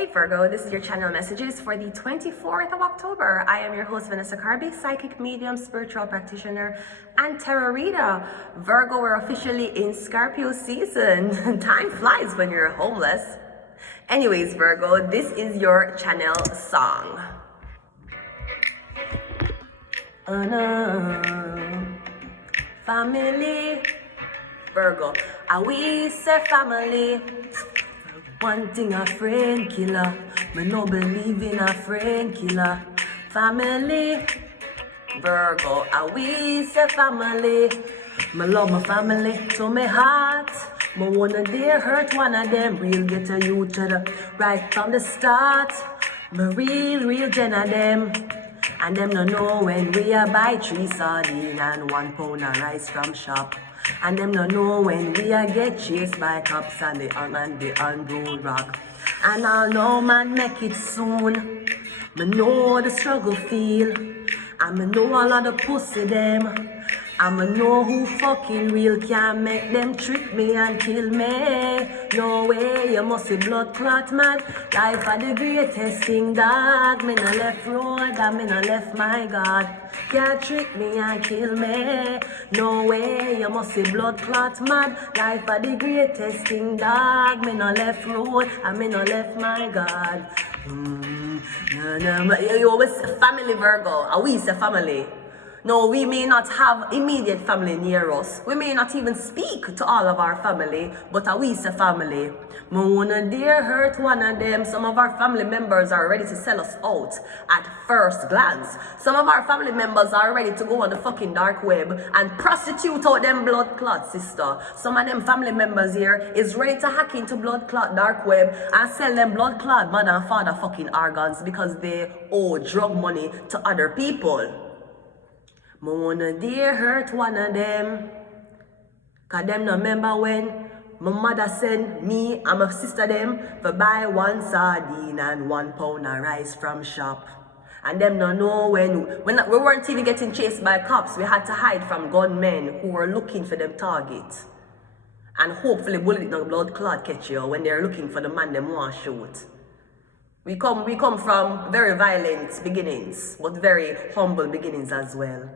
Hey Virgo, this is your channel messages for the 24th of October. I am your host Vanessa Carby, psychic medium, spiritual practitioner, and tarot reader. Virgo, we're officially in Scorpio season. Time flies when you're homeless. Anyways, Virgo, this is your channel song. Oh no, family. Virgo, are we say family? One thing a friend killer, me no believe in a friend killer. Family, Virgo, are we say family? Me love my family to my heart. Me wanna dare hurt one of them. Real get a youth right from the start. Me real gen of them. And them no know when we a buy 3 sardine and 1 pound of rice from shop. And them no know when we a get chased by cops and the unrolled rock. And I'll know man make it soon. Me know the struggle feel. And me know all of the pussy them. And me know who fucking real can make them trick me and kill me. No way, you must be blood clot mad. Life are the greatest thing, dog. Me no left road and me no left my God. Can't trick me and kill me. No way, you must be blood clot mad. Life are the greatest thing, dog. Me no left road and me no left my God. You always family, Virgo. Are we say family? No, we may not have immediate family near us. We may not even speak to all of our family, but we say family. Me wanna dare hurt one of them. Some of our family members are ready to sell us out at first glance. Some of our family members are ready to go on the fucking dark web and prostitute out them blood clot, sister. Some of them family members here is ready to hack into blood clot dark web and sell them blood clot mother and father fucking organs because they owe drug money to other people. Me wanna dare hurt one of them. Cause them no remember when my mother sent me and my sister them to buy 1 sardine and 1 pound of rice from shop. And them no know when we weren't even getting chased by cops. We had to hide from gunmen who were looking for them target. And hopefully bullet no blood clot catch you when they're looking for the man them want shoot. We come from very violent beginnings, but very humble beginnings as well.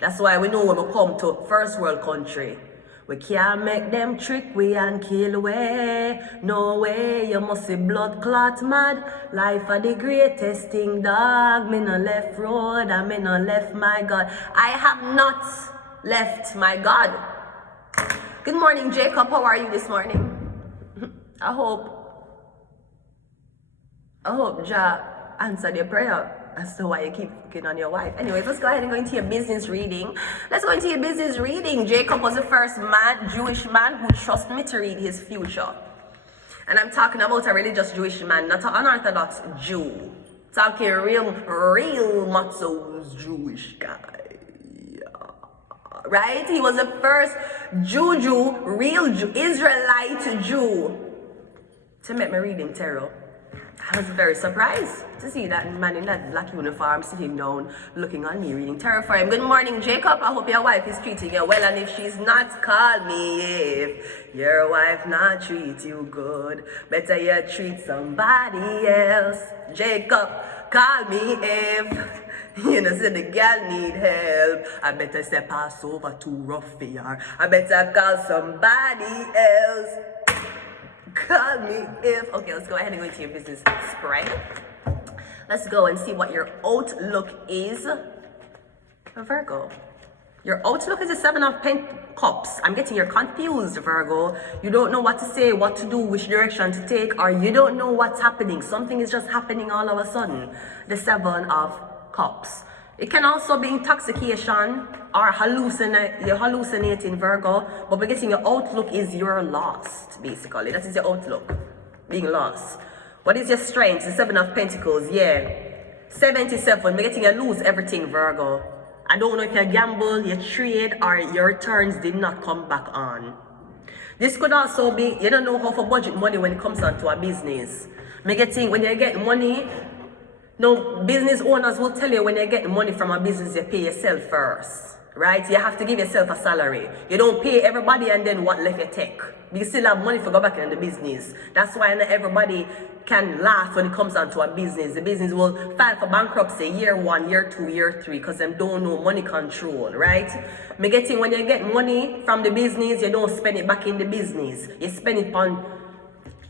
That's why we know when we come to first world country, we can't make them trick we and kill way. No way, you must be blood clot mad. Life are the greatest thing, dog. Me no left road and me no left my God. I have not left my God. Good morning, Jacob. How are you this morning? I hope Jah answered your prayer as to why you keep looking on your wife. Anyways, let's go ahead and go into your business reading. Let's go into your business reading. Jacob was the first man, Jewish man, who trusted me to read his future. And I'm talking about a religious Jewish man, not an unorthodox Jew. Talking real matzos Jewish guy. Right? He was the first real Jew, Israelite Jew to make me read him tarot. I was very surprised to see that man in that black uniform sitting down looking on me reading tarot for him. Good morning, Jacob. I hope your wife is treating you well, and if she's not, call me. If your wife not treat you good, better you treat somebody else. Jacob, call me if you know say the girl need help. I better say pass over too rough for her. I better call somebody else. Call me if. Okay, let's go ahead and go into your business spread. Let's go and see what your outlook is, Virgo. Your outlook is the 7 of Cups. I'm getting you're confused, Virgo. You don't know what to say, what to do, which direction to take, or you don't know what's happening. Something is just happening all of a sudden. The 7 of Cups. It can also be intoxication or you're hallucinating, Virgo. But we're getting your outlook is you're lost, basically. That is your outlook, being lost. What is your strength? The 7 of Pentacles, yeah. 77, we're getting you lose everything, Virgo. I don't know if you gamble, you trade, or your returns did not come back on. This could also be, you don't know how to budget money when it comes onto a business. Me getting, when you get money, no, business owners will tell you when you get money from a business, you pay yourself first. right? You have to give yourself a salary. You don't pay everybody and then what left you take. You still have money for go back in the business. That's why not everybody can laugh when it comes down to a business. The business will file for bankruptcy year 1, year 2, year 3 because them don't know money control, right? Me getting when you get money from the business, you don't spend it back in the business. You spend it on.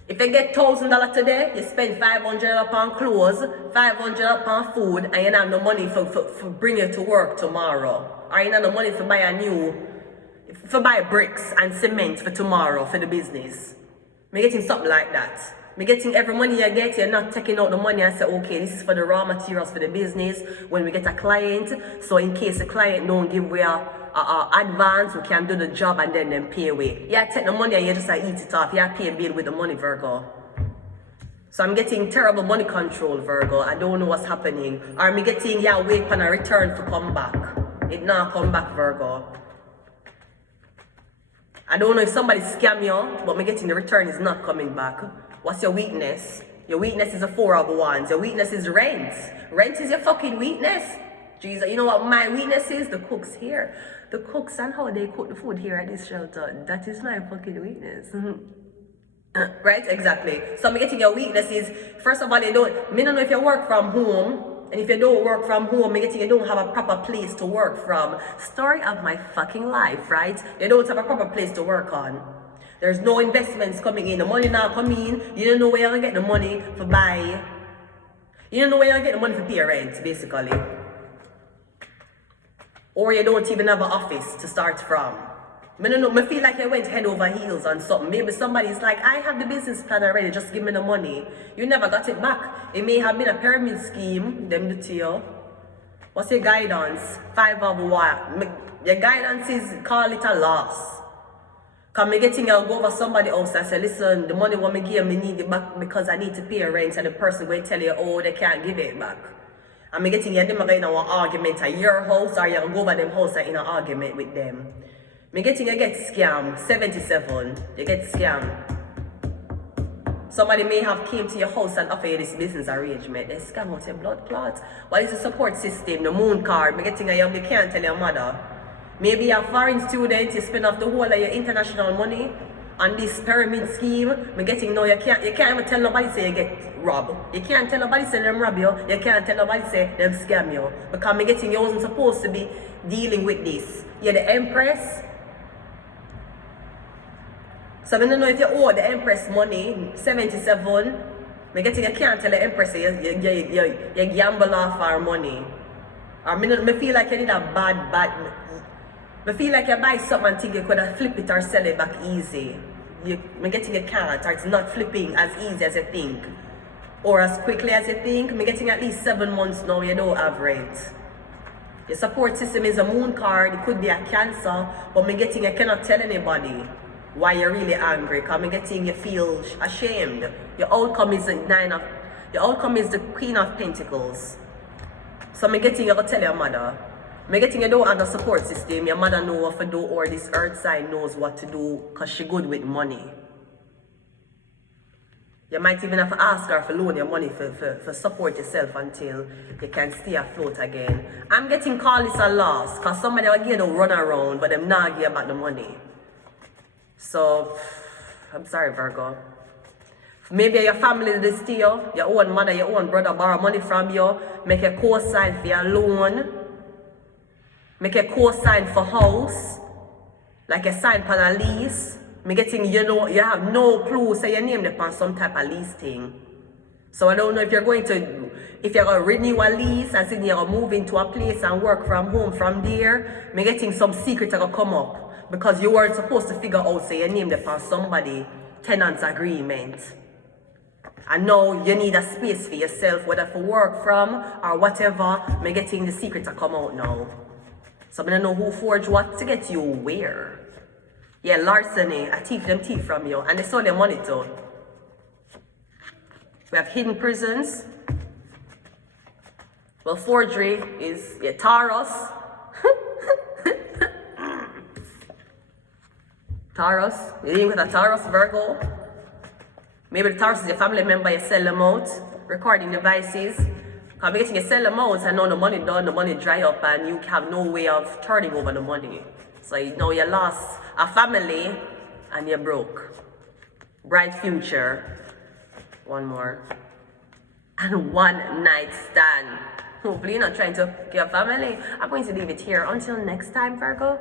If you get $1,000 today, you spend $500 on clothes, $500 on food, and you don't have no money for bring you to work tomorrow. Or you don't have no money for buy bricks and cement for tomorrow for the business. Me getting something like that. Me getting every money you get, you're not taking out the money and say, okay, this is for the raw materials for the business. When we get a client, so in case the client don't give we a advance, we can do the job and then them pay away. Yeah, take the money and you just eat it off. Yeah, pay a bill with the money, Virgo. So I'm getting terrible money control, Virgo. I don't know what's happening. Or me getting, yeah, wait for a return to come back. It not come back, Virgo. I don't know if somebody scam you, but me getting the return is not coming back. What's your weakness? Your weakness is a 4 of wands. Your weakness is rent. Rent is your fucking weakness. Jesus, you know what my weakness is? The cooks here. The cooks and how they cook the food here at this shelter. That is my fucking weakness. Right? Exactly. So I'm getting your weakness is, first of all, me don't know if you work from home. And if you don't work from home, I'm getting you don't have a proper place to work from. Story of my fucking life, right? You don't have a proper place to work on. There's no investments coming in. The money not coming in. You don't know where you're going to get the money for buy. You don't know where you're going to get the money for pay rent, basically. Or you don't even have an office to start from. I feel like I went head over heels on something. Maybe somebody's like, I have the business plan already, just give me the money. You never got it back. It may have been a pyramid scheme, them do to you. What's your guidance? 5 of what? Your guidance is, call it a loss. Because me getting I'll go over somebody else and say, listen, the money what me give, me need it back because I need to pay rent, and the person will tell you, oh, they can't give it back. And me getting you them in an argument at your house, or you go over them house and in an argument with them. Me getting you get scammed, 77, you get scammed. Somebody may have came to your house and offer you this business arrangement. They scam out your blood clot. What is the support system? The moon card. Me getting you can't tell your mother. Maybe you're a foreign student, you spend off the whole of your international money on this pyramid scheme. Me getting no, you can't even tell nobody say you get robbed. You can't tell nobody say them rob you. You can't tell nobody say them scam you. Because me getting you wasn't supposed to be dealing with this. You're the Empress. So I don't know if you owe the Empress money, 77. Me getting you can't tell the Empress you gamble off our money. Or me feel like you need a bad. I feel like you buy something and think you could have flip it or sell it back easy. Me getting you can't, or it's not flipping as easy as you think. Or as quickly as you think. Me getting at least 7 months now, you don't have rent. Your support system is a moon card, it could be a Cancer, but me getting you cannot tell anybody why you're really angry. Because me getting you feel ashamed. Your outcome is the Queen of Pentacles. So me getting you to tell your mother. Me getting you don't have a support system. Your mother know what to do, or this earth sign knows what to do because she good with money. You might even have to ask her for loan your money for support yourself until you can stay afloat again. I'm getting called this a loss because somebody will give you the run around, but them not give you back the money. So, I'm sorry, Virgo. Maybe your family did this to you, your own mother, your own brother borrow money from you, make a co-sign for your loan. Make a co-sign for house, like a sign for a lease. Me getting, you have no clue, say your name upon some type of lease thing. So I don't know if you're going to renew a lease, as in you're going to move into a place and work from home from there. Me getting some secret that will come up because you weren't supposed to figure out, say your name upon somebody, tenants agreement. And now you need a space for yourself, whether for work from or whatever. Me getting the secret to come out now. So I don't know who forged what to get you where. Yeah, larceny, I thief from you, and they stole their money too. We have hidden prisons. Well, forgery is Taurus. Taurus, you're dealing with a Taurus, Virgo. Maybe the Taurus is your family member, you sell them out. Recording devices. Because getting you sell them out and now the money done, the money dry up and you have no way of turning over the money. So now you lost a family and you're broke. Bright future. One more. And one night stand. Hopefully you're not trying to get a family. I'm going to leave it here. Until next time, Virgo.